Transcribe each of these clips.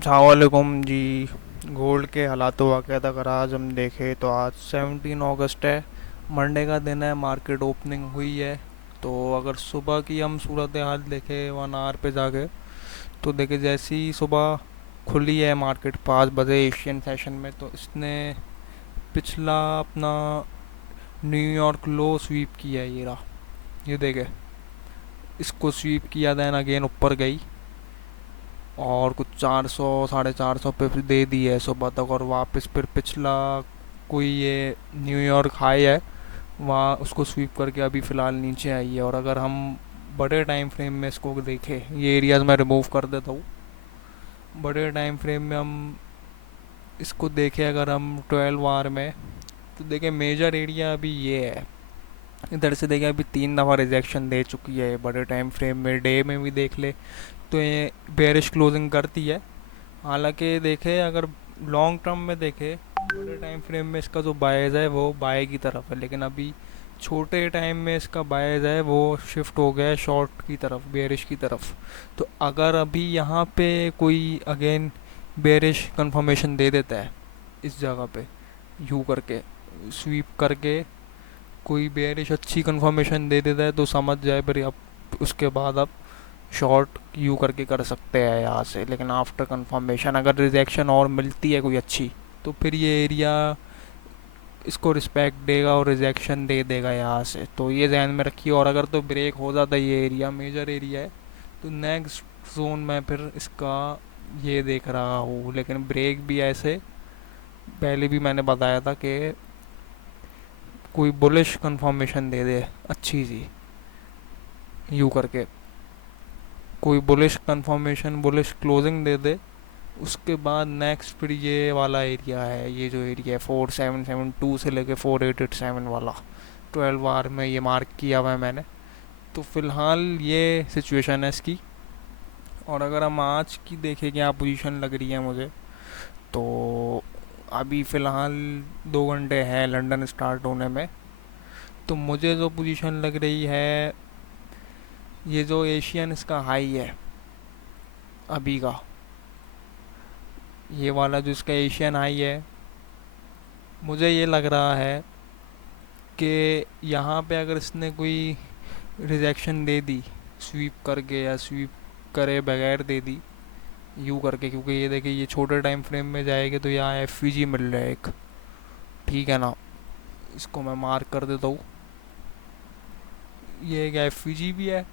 अस्सलामुअलैकुम जी। गोल्ड के हालात वाक़यात अगर आज हम देखें तो आज 17 अगस्त है। मंडे का दिन है। मार्केट ओपनिंग हुई है। तो अगर सुबह की हम सूरत हाल देखें 1 आवर पे जाके, तो देखे जैसी ही सुबह खुली है मार्केट 5 बजे एशियन सेशन में, तो इसने पिछला अपना न्यूयॉर्क लो स्वीप किया है। ये रहा, ये देखे, इसको स्वीप किया, देन अगेन ऊपर गई और कुछ 400 450 पे दे दी है सुबह तक, और वापस फिर पिछला कोई ये न्यूयॉर्क हाई है वहाँ उसको स्वीप करके अभी फ़िलहाल नीचे आई है। और अगर हम बड़े टाइम फ्रेम में इसको देखें, ये एरियाज मैं रिमूव कर देता हूँ। बड़े टाइम फ्रेम में हम इसको देखें, अगर हम 12 आवर में, तो देखें मेजर एरिया अभी ये है। इधर से देखें अभी 3 दफ़ा रिजेक्शन दे चुकी है बड़े टाइम फ्रेम में। डे में भी देख ले तो ये बेरिश क्लोजिंग करती है। हालांकि देखे अगर लॉन्ग टर्म में देखे, बड़े टाइम फ्रेम में इसका जो बायज है वो बाय की तरफ है, लेकिन अभी छोटे टाइम में इसका बायज है वो शिफ्ट हो गया है शॉर्ट की तरफ, बेरिश की तरफ। तो अगर अभी यहाँ पे कोई अगेन बेरिश कंफर्मेशन दे देता है इस जगह पे, यू करके स्वीप करके कोई बेरिश अच्छी कंफर्मेशन दे देता है, तो समझ जाए फिर अब उसके बाद अब शॉर्ट यू करके कर सकते हैं यहाँ से। लेकिन आफ्टर कंफर्मेशन अगर रिजेक्शन और मिलती है कोई अच्छी, तो फिर ये एरिया इसको रिस्पेक्ट देगा और रिजेक्शन दे देगा यहाँ से। तो ये ध्यान में रखिए। और अगर तो ब्रेक हो जाता है, ये एरिया मेजर एरिया है, तो नेक्स्ट जोन में फिर इसका ये देख रहा हूँ। लेकिन ब्रेक भी ऐसे पहले भी मैंने बताया था कि कोई बुलिश कंफर्मेशन दे दे अच्छी सी, यू करके कोई बुलिश कंफर्मेशन, बुलिश क्लोजिंग दे दे, उसके बाद नेक्स्ट फिर ये वाला एरिया है। ये जो एरिया है 4772 से लेके 4887 वाला, 12 आवर में ये मार्क किया हुआ है मैंने। तो फिलहाल ये सिचुएशन है इसकी। और अगर हम आज की देखें क्या पोजीशन लग रही है मुझे, तो अभी फ़िलहाल 2 घंटे हैं लंदन स्टार्ट होने में। तो मुझे जो पोजीशन लग रही है, ये जो एशियन इसका हाई है अभी का, ये वाला जो इसका एशियन हाई है, मुझे ये लग रहा है कि यहाँ पे अगर इसने कोई रिजेक्शन दे दी स्वीप करके या स्वीप करे बगैर दे दी यू करके, क्योंकि ये देखिए ये छोटे टाइम फ्रेम में जाएगी तो यहाँ एफ मिल रहा है एक, ठीक है ना। इसको मैं मार्क कर देता हूँ। ये एक एफ भी है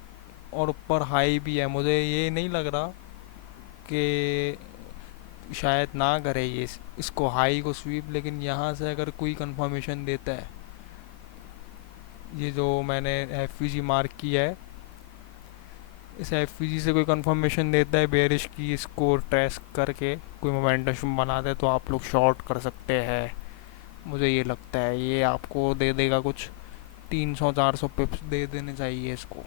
और ऊपर हाई भी है। मुझे ये नहीं लग रहा कि शायद ना करे ये इसको हाई को स्वीप, लेकिन यहाँ से अगर कोई कंफर्मेशन देता है, ये जो मैंने एफ मार्क किया है, इस एफ से कोई कंफर्मेशन देता है बेरिश की, इसको ट्रेस करके कोई मोमेंटम बना दे, तो आप लोग शॉर्ट कर सकते हैं। मुझे ये लगता है ये आपको दे देगा कुछ 300 400 पिप्स दे देने चाहिए इसको।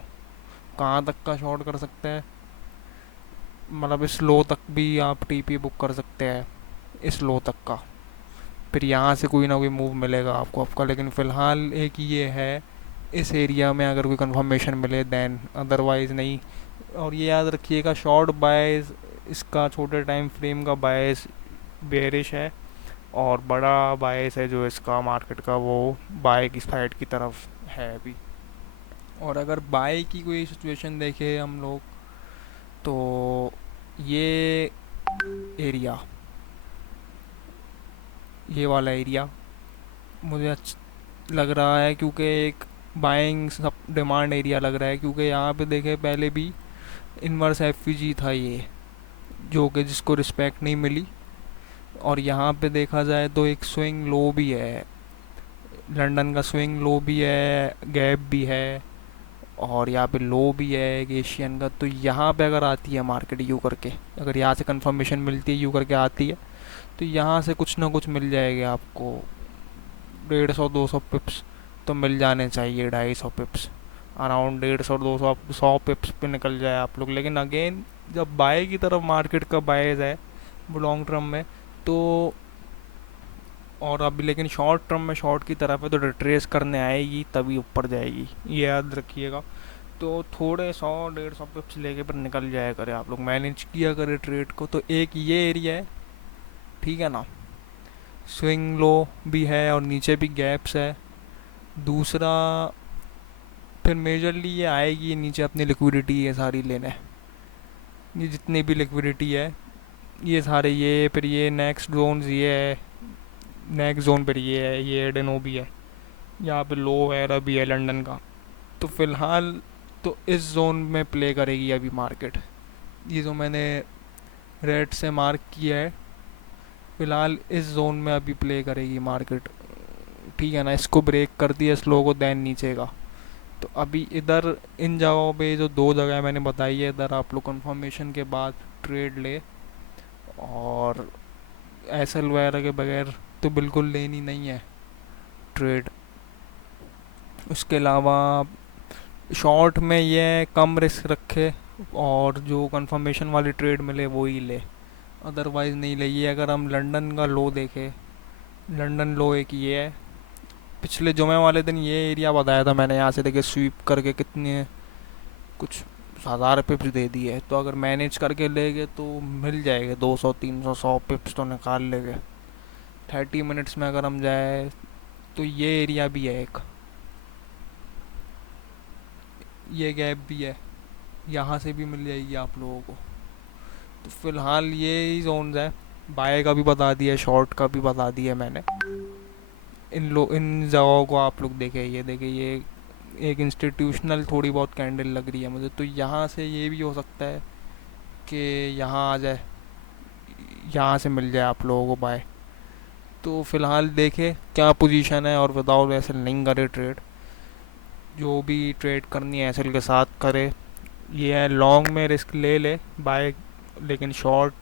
कहाँ तक का शॉर्ट कर सकते हैं, मतलब इस लो तक भी आप टीपी बुक कर सकते हैं, इस लो तक का। फिर यहाँ से कोई ना कोई मूव मिलेगा आपको आपका। लेकिन फ़िलहाल एक ये है, इस एरिया में अगर कोई कंफर्मेशन मिले देन, अदरवाइज़ नहीं। और ये याद रखिएगा शॉर्ट बायस इसका छोटे टाइम फ्रेम का बायस बेरिश है, और बड़ा बायस है जो इसका मार्केट का वो बाय की साइड की तरफ है अभी। और अगर बाय की कोई सिचुएशन देखे हम लोग, तो ये एरिया, ये वाला एरिया मुझे लग रहा है, क्योंकि एक बाइंग सब डिमांड एरिया लग रहा है। क्योंकि यहाँ पे देखे पहले भी इनवर्स एफ था ये, जो कि जिसको रिस्पेक्ट नहीं मिली। और यहाँ पे देखा जाए तो एक स्विंग लो भी है, लंदन का स्विंग लो भी है, गैप भी है, और यहाँ पे लो भी है एक एशियन का। तो यहाँ पे अगर आती है मार्केट यू करके, अगर यहाँ से कंफर्मेशन मिलती है यू करके आती है, तो यहाँ से कुछ ना कुछ मिल जाएगा आपको। 150 200 पिप्स तो मिल जाने चाहिए, 250 पिप्स अराउंड, 150 200 100 पिप्स पे निकल जाए आप लोग। लेकिन अगेन जब बाय की तरफ मार्केट का बायज है वो लॉन्ग टर्म में, तो और अभी लेकिन शॉर्ट टर्म में शॉर्ट की तरफ है, तो रिट्रेस करने आएगी तभी ऊपर जाएगी, ये याद रखिएगा। तो थोड़े 100-150 पिप्स लेके पर निकल जाया करे, आप लोग मैनेज किया करे ट्रेड को। तो एक ये एरिया है, ठीक है ना, स्विंग लो भी है और नीचे भी गैप्स है। दूसरा, फिर मेजरली ये आएगी ये नीचे अपनी लिक्विडिटी ये सारी लेने, ये जितनी भी लिक्विडिटी है ये सारे, ये फिर ये नेक्स्ट जोन ये है, नेक्स्ट जोन पर ये है, ये एडनो भी है, यहाँ पे लो वगैरह भी है लंदन का। तो फिलहाल तो इस जोन में प्ले करेगी अभी मार्केट, ये जो मैंने रेड से मार्क किया है, फिलहाल इस जोन में अभी प्ले करेगी मार्केट, ठीक है ना। इसको ब्रेक कर दिया स्लो को, दैन नीचे का। तो अभी इधर इन जगहों पे जो दो जगह मैंने बताई है, इधर आप लोग कंफर्मेशन के बाद ट्रेड ले, और एसएल वगैरह के बगैर तो बिल्कुल लेनी नहीं है ट्रेड। उसके अलावा शॉर्ट में ये कम रिस्क रखे, और जो कंफर्मेशन वाली ट्रेड मिले वो ही ले, अदरवाइज़ नहीं ले। ये अगर हम लंदन का लो देखें, लंदन लो एक ये है, पिछले जुमे वाले दिन ये एरिया बताया था मैंने, यहाँ से देखे स्वीप करके कितने कुछ 1000 पिप्स दे दिए। तो अगर मैनेज करके लेंगे तो मिल जाएगा 200 300 पिप्स तो निकाल लेंगे 30 मिनट्स में अगर हम जाए। तो ये एरिया भी है एक, ये गैप भी है, यहाँ से भी मिल जाएगी आप लोगों को। तो फिलहाल ये ही जोन्स है, बाय का भी बता दिया, शॉर्ट का भी बता दिया मैंने। इन जगहों को आप लोग देखें, ये देखें, ये एक इंस्टीट्यूशनल थोड़ी बहुत कैंडल लग रही है मुझे, तो यहाँ से ये भी हो सकता है कि यहाँ आ जाए, यहाँ से मिल जाए आप लोगों को बाय। तो फिलहाल देखें क्या पोजीशन है, और विदाउट एसएल नहीं करे ट्रेड, जो भी ट्रेड करनी है एसएल के साथ करे। ये है लॉन्ग में रिस्क ले ले बाय, लेकिन शॉर्ट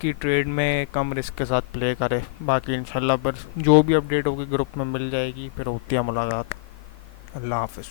की ट्रेड में कम रिस्क के साथ प्ले करे। बाकी इंशाल्लाह पर जो भी अपडेट होगी ग्रुप में मिल जाएगी, फिर होती है मुलाकात। अल्लाह हाफिज़।